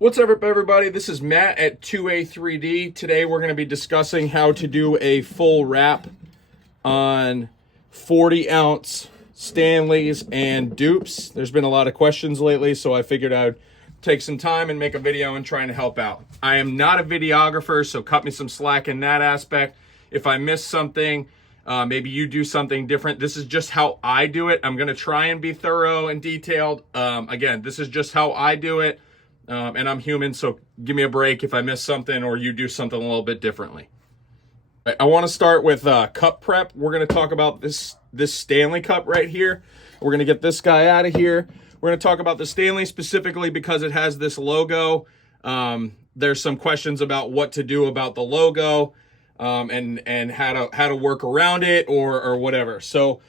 What's up, everybody? This is Matt at 2A3D. Today we're going to be discussing how to do a full wrap on 40-ounce Stanleys and dupes. There's been a lot of questions lately, so I figured I'd take some time and make a video and trying to help out. I am not a videographer, so cut me some slack in that aspect. If I miss something, maybe you do something different. This is just how I do it. I'm going to try and be thorough and detailed. Again, this is just how I do it. And I'm human, so give me a break if I miss something or you do something a little bit differently. I want to start with cup prep. We're going to talk about this Stanley cup right here. We're going to get this guy out of here. We're going to talk about the Stanley specifically because it has this logo. There's some questions about what to do about the logo and how to work around it or whatever. So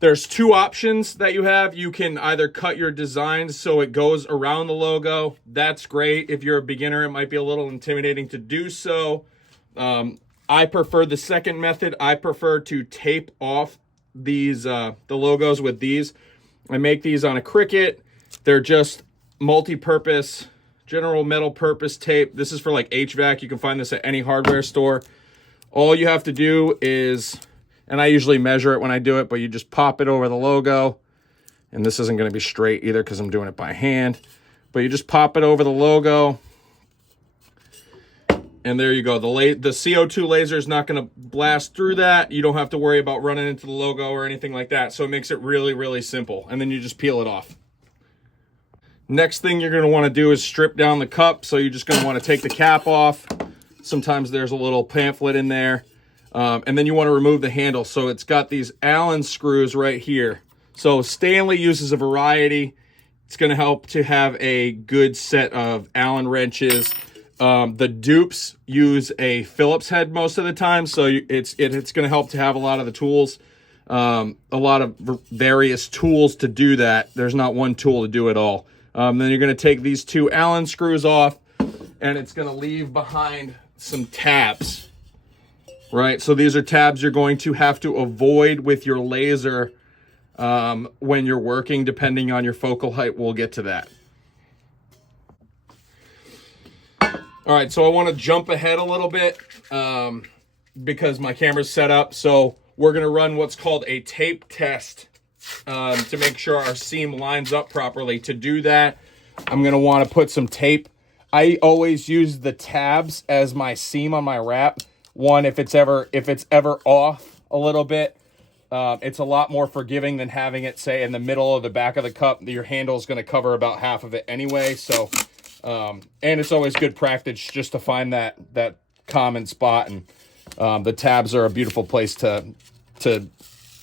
there's two options that you have. You can either cut your design so it goes around the logo. That's great. If you're a beginner, it might be a little intimidating to do so. I prefer the second method. I prefer to tape off these the logos with these. I make these on a Cricut. They're just multi-purpose, general metal purpose tape. This is for like HVAC. You can find this at any hardware store. All you have to do is, and I usually measure it when I do it, but you just pop it over the logo. And this isn't going to be straight either because I'm doing it by hand. But you just pop it over the logo. And there you go. The CO2 laser is not going to blast through that. You don't have to worry about running into the logo or anything like that. So it makes it really, really simple. And then you just peel it off. Next thing you're going to want to do is strip down the cup. So you're just going to want to take the cap off. Sometimes there's a little pamphlet in there. And then you want to remove the handle. So it's got these Allen screws right here. So Stanley uses a variety. It's going to help to have a good set of Allen wrenches. The dupes use a Phillips head most of the time. So it's going to help to have a lot of the tools, a lot of various tools to do that. There's not one tool to do it all. Then you're going to take these two Allen screws off and it's going to leave behind some tabs. Right, so these are tabs you're going to have to avoid with your laser when you're working, depending on your focal height. We'll get to that. All right, so I want to jump ahead a little bit because my camera's set up. So we're going to run what's called a tape test to make sure our seam lines up properly. To do that, I'm going to want to put some tape. I always use the tabs as my seam on my wrap. One, if it's ever off a little bit, it's a lot more forgiving than having it, say, in the middle or the back of the cup. Your handle is going to cover about half of it anyway. So, and it's always good practice just to find that common spot. And the tabs are a beautiful place to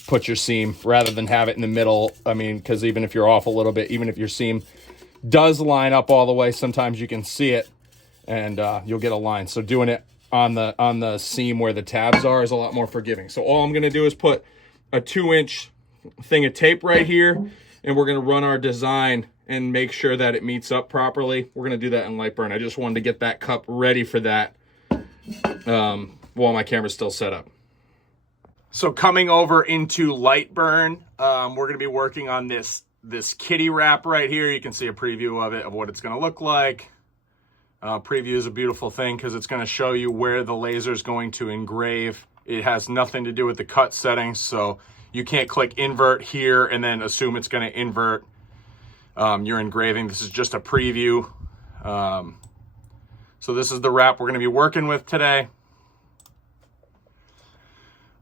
put your seam rather than have it in the middle. I mean, because even if you're off a little bit, even if your seam does line up all the way, sometimes you can see it and you'll get a line. So doing it on the seam where the tabs are is a lot more forgiving. So all I'm going to do is put a 2-inch thing of tape right here, and we're going to run our design and make sure that it meets up properly. We're going to do that in Lightburn. I just wanted to get that cup ready for that while my camera's still set up. So coming over into Lightburn, we're going to be working on this kitty wrap right here. You can see a preview of it, of what it's going to look like. Preview is a beautiful thing because it's going to show you where the laser is going to engrave. It has nothing to do with the cut settings, so you can't click invert here and then assume it's going to invert your engraving. This is just a preview. So this is the wrap we're going to be working with today.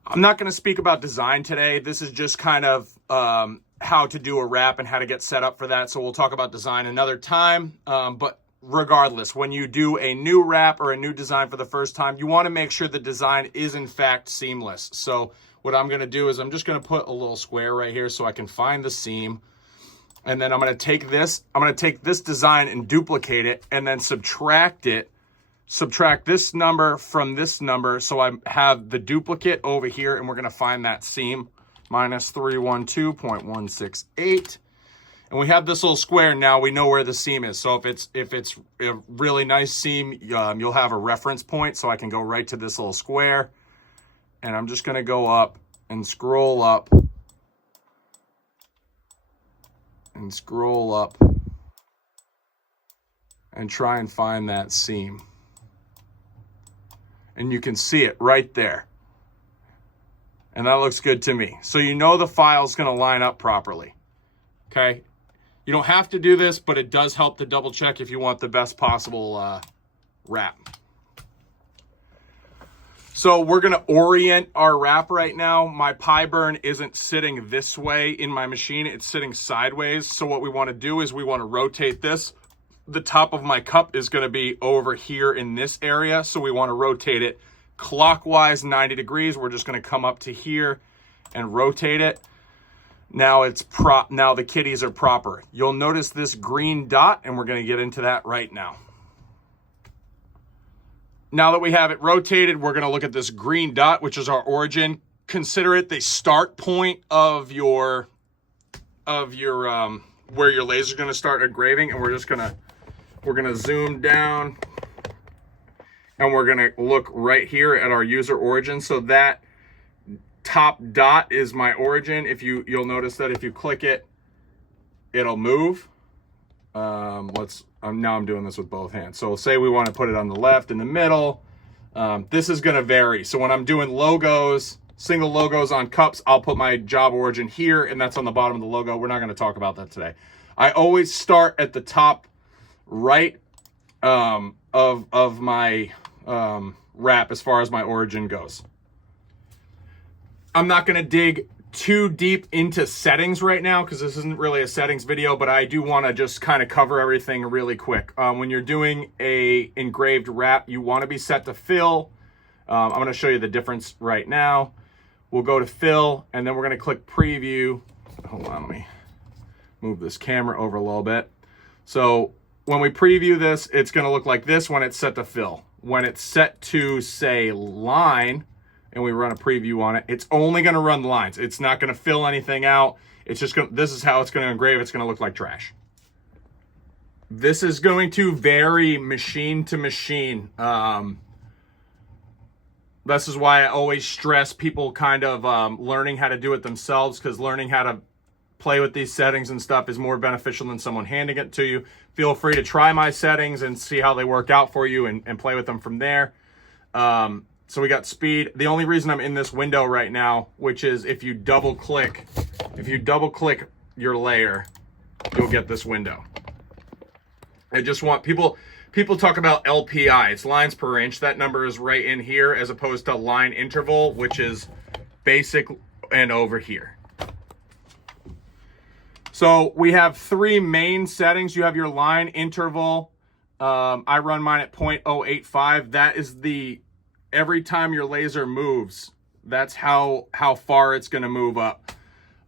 I'm not going to speak about design today. This is just kind of how to do a wrap and how to get set up for that. So we'll talk about design another time. But regardless, when you do a new wrap or a new design for the first time, you want to make sure the design is in fact seamless. So what I'm going to do is I'm just going to put a little square right here so I can find the seam. And then I'm going to take this design and duplicate it and then subtract this number from this number. So I have the duplicate over here and we're going to find that seam, minus 312.168. And we have this little square. Now we know where the seam is. So if it's a really nice seam, you'll have a reference point. So I can go right to this little square. And I'm just going to go up and scroll up. And scroll up. and try and find that seam. And you can see it right there. And that looks good to me. So you know the file's gonna line up properly, okay? You don't have to do this, but it does help to double check if you want the best possible wrap. So we're gonna orient our wrap right now. My pie burn isn't sitting this way in my machine, it's sitting sideways. So what we wanna do is we wanna rotate this. The top of my cup is gonna be over here in this area. So we wanna rotate it clockwise 90 degrees. We're just gonna come up to here and rotate it. Now now the kitties are proper. You'll notice this green dot, and we're gonna get into that right now. Now that we have it rotated, we're gonna look at this green dot, which is our origin. Consider it the start point of your where your laser is gonna start engraving, and we're gonna zoom down, and we're gonna look right here at our user origin. So that top dot is my origin. You'll notice that if you click it, it'll move. Now I'm doing this with both hands. So say we want to put it on the left, in the middle. This is going to vary. So when I'm doing logos, single logos on cups, I'll put my job origin here, and that's on the bottom of the logo. We're not going to talk about that today. I always start at the top right of my wrap as far as my origin goes. I'm not going to dig too deep into settings right now because this isn't really a settings video, but I do want to just kind of cover everything really quick. When you're doing a engraved wrap, you want to be set to fill. I'm going to show you the difference right now. We'll go to fill, and then we're going to click preview. Hold on, let me move this camera over a little bit. So when we preview this, it's going to look like this when it's set to fill. When it's set to, say, line, and we run a preview on it, it's only going to run the lines. It's not going to fill anything out. It's just going. This is how it's going to engrave. It's going to look like trash. This is going to vary machine to machine. This is why I always stress people kind of learning how to do it themselves, because learning how to play with these settings and stuff is more beneficial than someone handing it to you. Feel free to try my settings and see how they work out for you and play with them from there. So we got speed. The only reason I'm in this window right now, which is if you double click your layer, you'll get this window. I just want people talk about LPI. It's lines per inch. That number is right in here as opposed to line interval, which is basic and over here. So we have three main settings. You have your line interval. I run mine at 0.085. That is every time your laser moves, that's how far it's going to move up.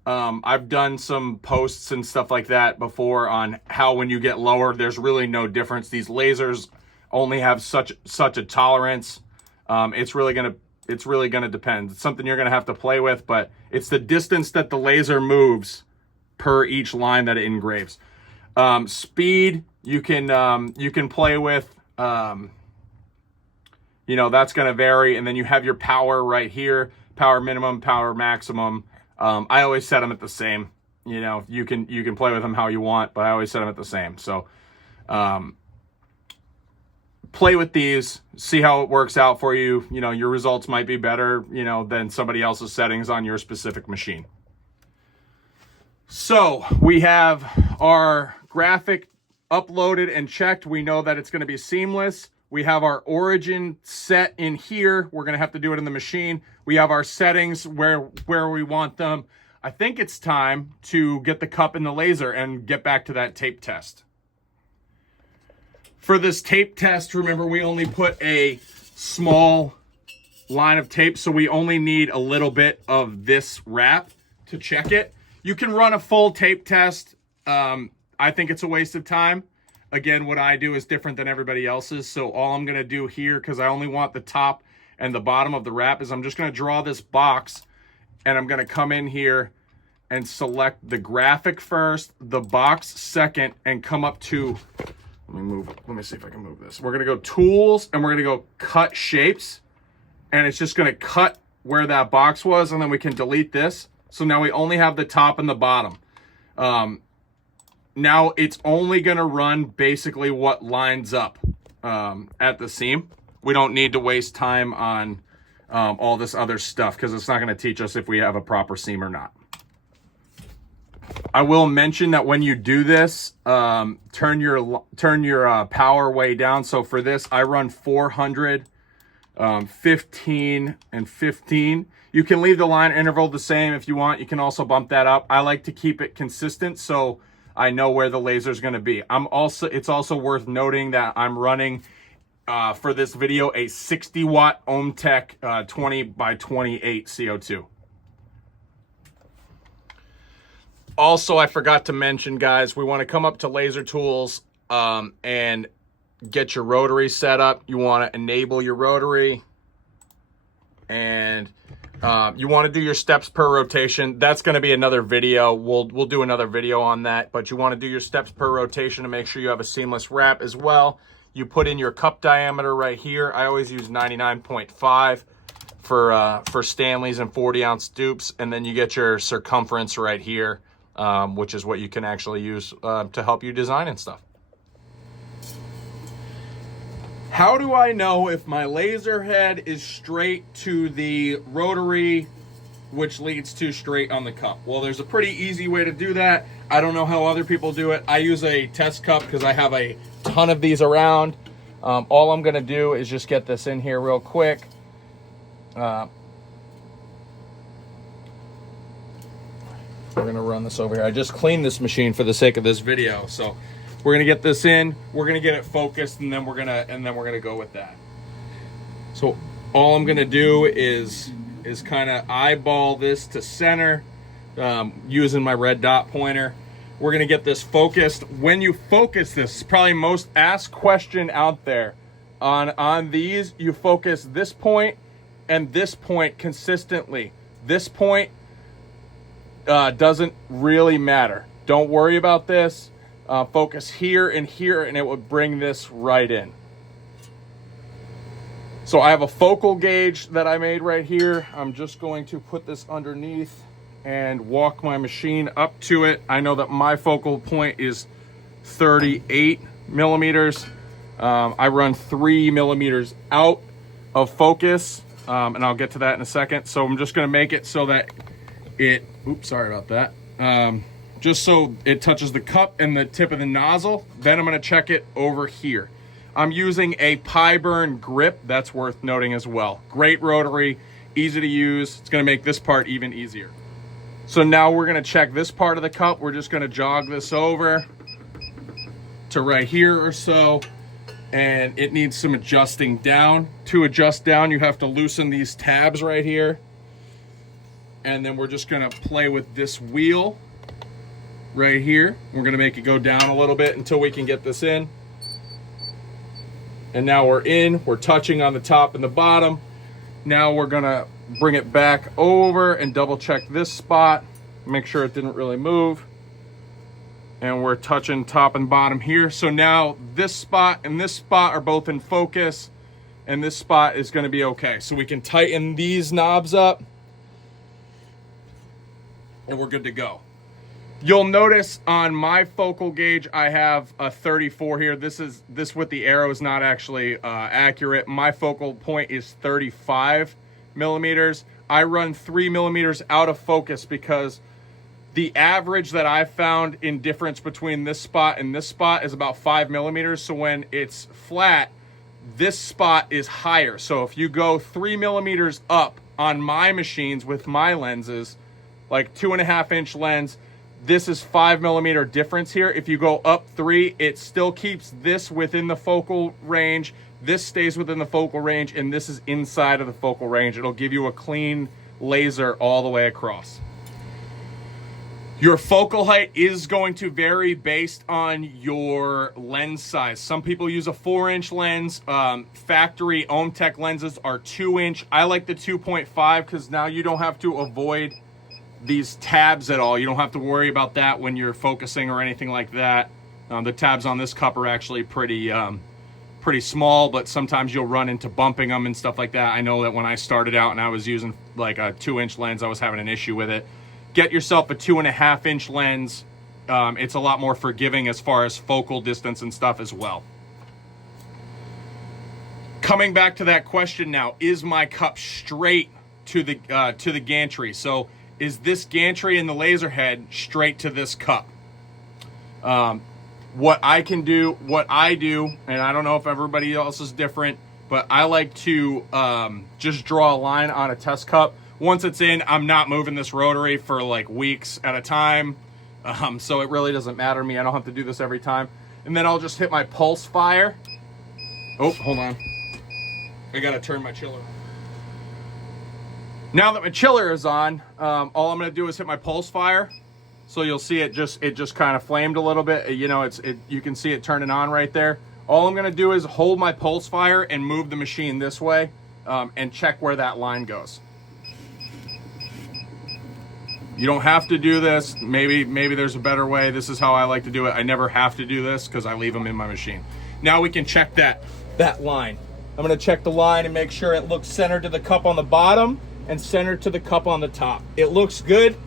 I've done some posts and stuff like that before on how when you get lower, there's really no difference. These lasers only have such a tolerance. It's really gonna depend. It's something you're gonna have to play with, but it's the distance that the laser moves per each line that it engraves. Speed, you can play with. That's going to vary. And then you have your power right here, power minimum, power maximum. I always set them at the same. You can play with them how you want, but I always set them at the same. So play with these, see how it works out for you. Your results might be better, than somebody else's settings on your specific machine. So we have our graphic uploaded and checked. We know that it's going to be seamless. We have our origin set in here. We're going to have to do it in the machine. We have our settings where we want them. I think it's time to get the cup in the laser and get back to that tape test. For this tape test, remember we only put a small line of tape, so we only need a little bit of this wrap to check it. You can run a full tape test. I think it's a waste of time. Again, what I do is different than everybody else's. So all I'm going to do here, because I only want the top and the bottom of the wrap, is I'm just going to draw this box, and I'm going to come in here and select the graphic first, the box second, and come up to, let me see if I can move this. We're going to go tools, and we're going to go cut shapes, and it's just going to cut where that box was, and then we can delete this. So now we only have the top and the bottom. now it's only going to run basically what lines up at the seam. We don't need to waste time on all this other stuff because it's not going to teach us if we have a proper seam or not. I will mention that when you do this, turn your power way down. So for this, I run 400, 15, and 15. You can leave the line interval the same if you want. You can also bump that up. I like to keep it consistent so I know where the laser is going to be. It's also worth noting that I'm running for this video a 60 watt OhmTech 20 by 28 CO2. Also, I forgot to mention, guys, we want to come up to Laser Tools and get your rotary set up. You want to enable your rotary, and you want to do your steps per rotation. That's going to be another video. We'll do another video on that, but you want to do your steps per rotation to make sure you have a seamless wrap as well. You put in your cup diameter right here. I always use 99.5 for Stanleys and 40 ounce dupes, and then you get your circumference right here. Which is what you can actually use to help you design and stuff. How do I know if my laser head is straight to the rotary, which leads to straight on the cup? Well, there's a pretty easy way to do that. I don't know how other people do it. I use a test cup because I have a ton of these around. All I'm going to do is just get this in here real quick. We're going to run this over here. I just cleaned this machine for the sake of this video. So we're going to get this in, we're going to get it focused, and then we're going to go with that. So all I'm going to do is kind of eyeball this to center using my red dot pointer. We're going to get this focused. When you focus this, it's probably most asked question out there. On these, you focus this point and this point consistently. This point doesn't really matter. Don't worry about this. Focus here, and it will bring this right in. So I have a focal gauge that I made right here. I'm just going to put this underneath and walk my machine up to it. I know that my focal point is 38 millimeters. I run 3 millimeters out of focus, and I'll get to that in a second. So I'm just going to make it so that oops, sorry about that. Just so it touches the cup and the tip of the nozzle. Then I'm going to check it over here. I'm using a Lightburn grip. That's worth noting as well. Great rotary, easy to use. It's going to make this part even easier. So now we're going to check this part of the cup. We're just going to jog this over to right here or so. And it needs some adjusting down. To adjust down, you have to loosen these tabs right here. And then we're just going to play with this wheel right here. We're going to make it go down a little bit until we can get this in. And now we're in. We're touching on the top and the bottom. Now we're going to bring it back over and double check this spot. Make sure it didn't really move. And we're touching top and bottom here. So now this spot and this spot are both in focus. And this spot is going to be okay. So we can tighten these knobs up. And we're good to go. You'll notice on my focal gauge, I have a 34 here. This with the arrow is not actually accurate. My focal point is 35 millimeters. I run 3 millimeters out of focus because the average that I found in difference between this spot and this spot is about 5 millimeters. So when it's flat, this spot is higher. So if you go 3 millimeters up on my machines with my lenses, like 2.5 inch lens, this is 5 millimeter difference here. If you go up 3, it still keeps this within the focal range. This stays within the focal range, and this is inside of the focal range. It'll give you a clean laser all the way across. Your focal height is going to vary based on your lens size. Some people use a 4-inch lens. Factory OhmTech lenses are 2-inch. I like the 2.5 because now you don't have to avoid these tabs at all. You don't have to worry about that when you're focusing or anything like that. The tabs on this cup are actually pretty small, but sometimes you'll run into bumping them and stuff like that. I know that when I started out and I was using like a 2-inch lens, I was having an issue with it. Get yourself a 2.5 inch lens it's a lot more forgiving as far as focal distance and stuff as well. Coming back to that question now, is my cup straight to the gantry? So is this gantry and the laser head straight to this cup? What I do, and I don't know if everybody else is different, but I like to just draw a line on a test cup. Once it's in, I'm not moving this rotary for like weeks at a time. So it really doesn't matter to me. I don't have to do this every time. And then I'll just hit my pulse fire. Oh, hold on. I gotta turn my chiller on. Now that my chiller is on, all I'm gonna do is hit my pulse fire. So you'll see it just kind of flamed a little bit. You know, you can see it turning on right there. All I'm gonna do is hold my pulse fire and move the machine this way, and check where that line goes. You don't have to do this. Maybe there's a better way. This is how I like to do it. I never have to do this because I leave them in my machine. Now we can check that line. I'm gonna check the line and make sure it looks centered to the cup on the bottom and centered to the cup on the top. It looks good.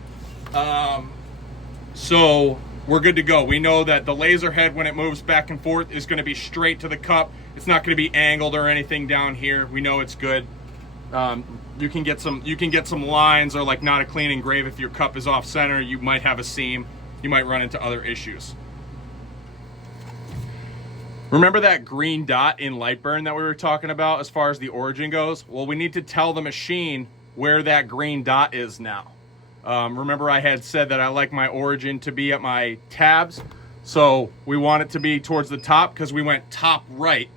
So we're good to go. We know that the laser head, when it moves back and forth, is gonna be straight to the cup. It's not gonna be angled or anything down here. We know it's good. You can get some lines, or like not a clean engrave. If your cup is off center, you might have a seam. You might run into other issues. Remember that green dot in Lightburn that we were talking about as far as the origin goes? Well, we need to tell the machine where that green dot is now. Remember I had said that I like my origin to be at my tabs. So we want it to be towards the top because we went top right?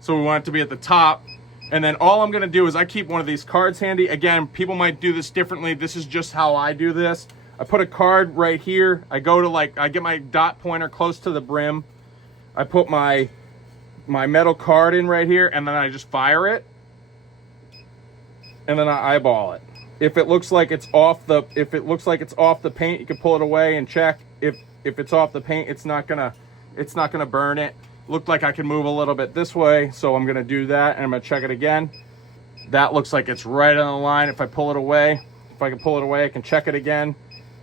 So we want it to be at the top. And then all I'm gonna do is I keep one of these cards handy. Again, people might do this differently. This is just how I do this. I put a card right here. I go to I get my dot pointer close to the brim. I put my metal card in right here, and then I just fire it, and then I eyeball it. If it looks like it's off the paint, you can pull it away and check. If it's off the paint, it's not gonna burn it. Looked like I can move a little bit this way, so I'm gonna do that, and I'm gonna check it again. That looks like it's right on the line. If I pull it away, I can check it again,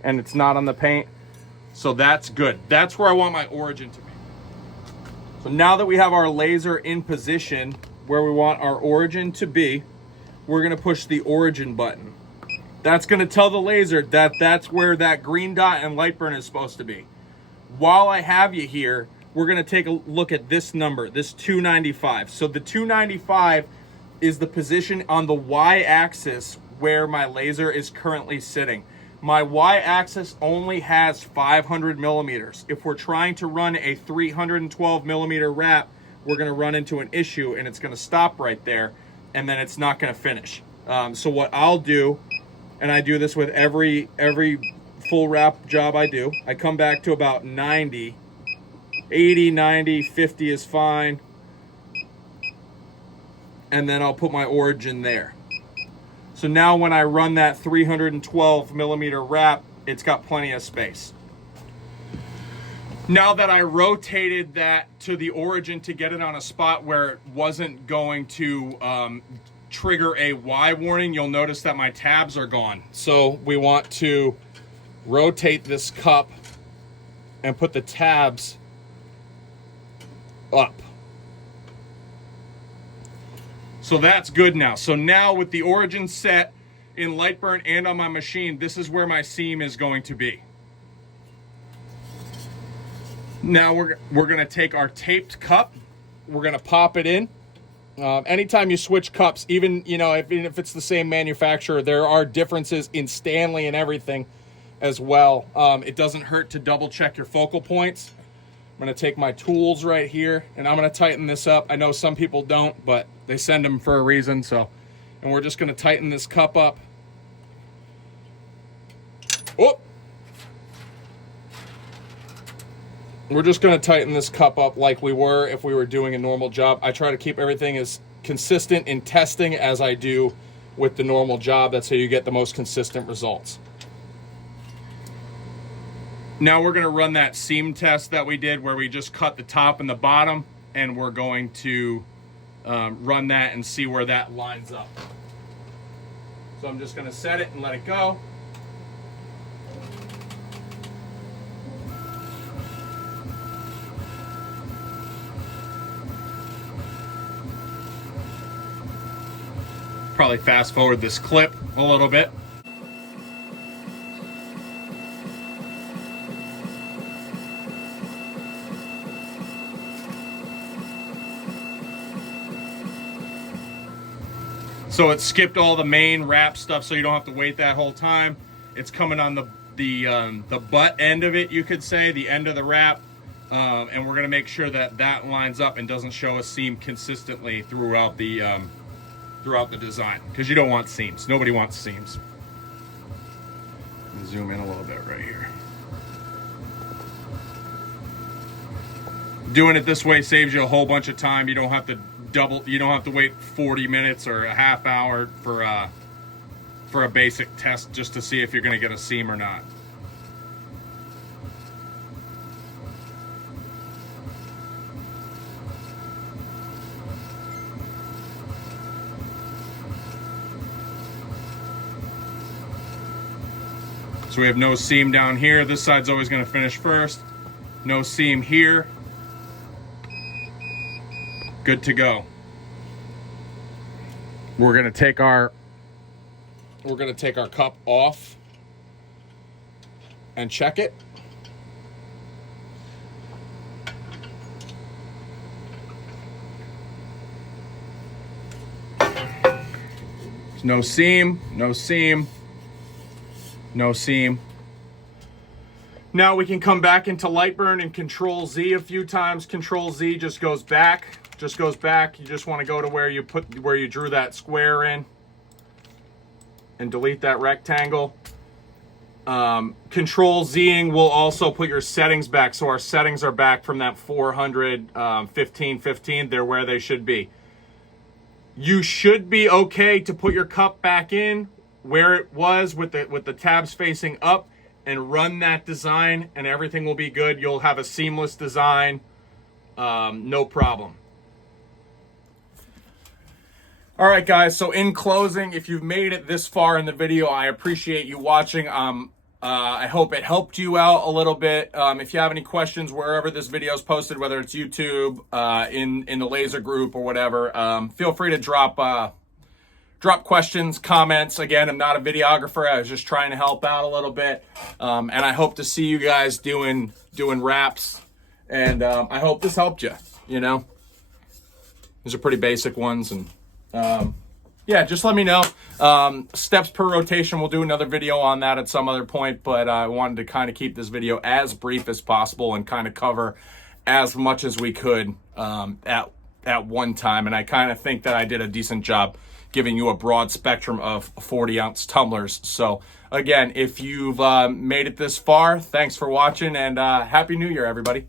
and it's not on the paint. So that's good. That's where I want my origin to be. So now that we have our laser in position where we want our origin to be, we're gonna push the origin button. That's gonna tell the laser that that's where that green dot and Lightburn is supposed to be. While I have you here, we're gonna take a look at this number, this 295. So the 295 is the position on the Y-axis where my laser is currently sitting. My Y-axis only has 500 millimeters. If we're trying to run a 312 millimeter wrap, we're gonna run into an issue and it's gonna stop right there, and then it's not gonna finish. So what I'll do, and I do this with every full wrap job I do, I come back to about 90, 80, 90, 50 is fine, and then I'll put my origin there. So now when I run that 312 millimeter wrap, it's got plenty of space. Now that I rotated that to the origin to get it on a spot where it wasn't going to trigger a Y warning, you'll notice that my tabs are gone. So we want to rotate this cup and put the tabs up. So that's good now. So now with the origin set in Lightburn and on my machine, this is where my seam is going to be. Now we're gonna take our taped cup, we're gonna pop it in. Anytime you switch cups, even if it's the same manufacturer, there are differences in Stanley and everything as well. It doesn't hurt to double check your focal points. I'm gonna take my tools right here and I'm gonna tighten this up. I know some people don't, but they send them for a reason. And we're just gonna tighten this cup up. Oh! We're just gonna tighten this cup up like we were if we were doing a normal job. I try to keep everything as consistent in testing as I do with the normal job. That's how you get the most consistent results. Now we're gonna run that seam test that we did where we just cut the top and the bottom, and we're going to run that and see where that lines up. So I'm just gonna set it and let it go. Probably fast forward this clip a little bit. So it skipped all the main wrap stuff, so you don't have to wait that whole time. It's coming on the butt end of it, you could say, the end of the wrap, and we're gonna make sure that that lines up and doesn't show a seam consistently throughout the design, because you don't want seams. Nobody wants seams. Let me zoom in a little bit right here. Doing it this way saves you a whole bunch of time. You don't have to you don't have to wait 40 minutes or a half hour for a basic test just to see if you're going to get a seam or not. So we have no seam down here. This side's always going to finish first. No seam here. Good to go. We're gonna take our cup off and check it. There's no seam, no seam, no seam. Now we can come back into Lightburn and Control Z a few times. Control Z just goes back. Just goes back. You just want to go to where you drew that square in and delete that rectangle. Control Zing will also put your settings back, so our settings are back from that 400 15. They're where they should be. You should be okay to put your cup back in where it was with the tabs facing up and run that design, and everything will be good. You'll have a seamless design, no problem. All right, guys, so in closing, if you've made it this far in the video, I appreciate you watching. I hope it helped you out a little bit. If you have any questions wherever this video is posted, whether it's YouTube, in the laser group or whatever, feel free to drop questions, comments. Again, I'm not a videographer. I was just trying to help out a little bit. And I hope to see you guys doing wraps. And I hope this helped you, you know. These are pretty basic ones, and yeah, just let me know. Steps per rotation, we'll do another video on that at some other point, but I wanted to kind of keep this video as brief as possible and kind of cover as much as we could at one time. And I kind of think that I did a decent job giving you a broad spectrum of 40-ounce tumblers. So again, if you've made it this far, thanks for watching, and Happy New Year, everybody.